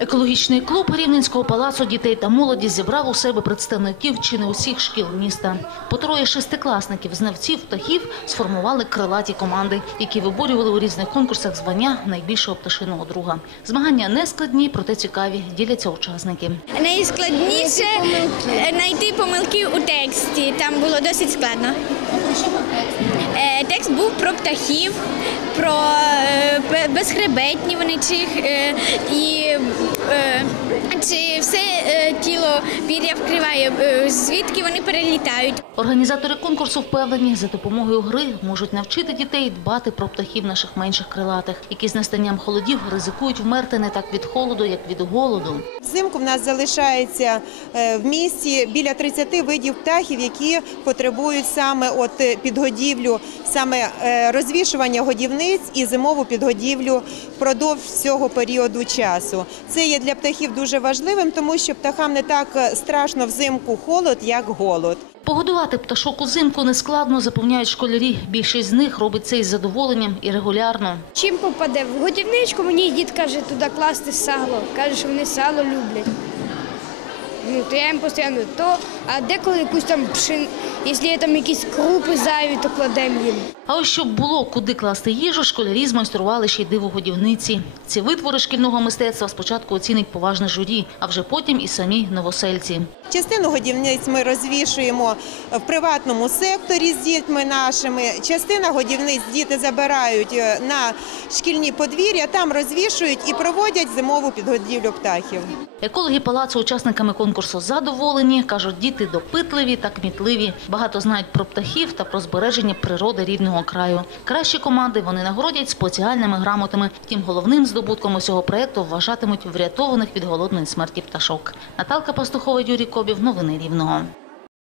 Екологічний клуб Рівненського палацу дітей та молоді зібрав у себе представників чи не усіх шкіл міста. По троє шестикласників, знавців птахів сформували крилаті команди, які виборювали у різних конкурсах звання найбільшого пташиного друга. Змагання не складні, проте цікаві, діляться учасники. Найскладніше е, знайти помилки у тексті. Там було досить складно. Був про птахів, про е, безхребетні вони чи, е, і е, чи пір'я вкриває, е, звідки вони перелітають. Організатори конкурсу впевнені, за допомогою гри можуть навчити дітей дбати про птахів наших менших крилатих, які з настанням холодів ризикують вмерти не так від холоду, як від голоду. Взимку в нас залишається е, в місті біля 30 видів птахів, які потребують саме от е, підгодівлю, саме розвішування годівниць і зимову підгодівлю впродовж цього періоду часу. Це є для птахів дуже важливим, тому що птахам не так е, страшно взимку холод, як голод. Погодувати пташок узимку нескладно, запевняють школярі. Більшість з них робить це із задоволенням і регулярно. Чим попаде в годівничку, мені дід каже туди класти сало. Каже, що вони сало люблять. Ну, то я їм постійно то, а деколи якусь там пшин, якщо там якісь крупи зайві, то кладемо їм. А ось щоб було куди класти їжу, школярі змайстрували ще й диво годівниці. Ці витвори шкільного мистецтва спочатку оцінить поважне журі, а вже потім і самі новосельці. Частину годівниць ми розвішуємо в приватному секторі з дітьми нашими. Частина годівниць діти забирають е, на шкільні подвір'я, там розвішують і проводять зимову підгодівлю птахів. Екологи палацу учасниками конкурсу задоволені. Кажуть, діти допитливі та кмітливі. Багато знають про птахів та про збереження природи рідного краю. Кращі команди вони нагородять спеціальними грамотами. Втім, головним здобутком усього проєкту вважатимуть врятованих від голодної смерті пташок. Наталка Пастухова, Юрій Кобів. Новини Рівного.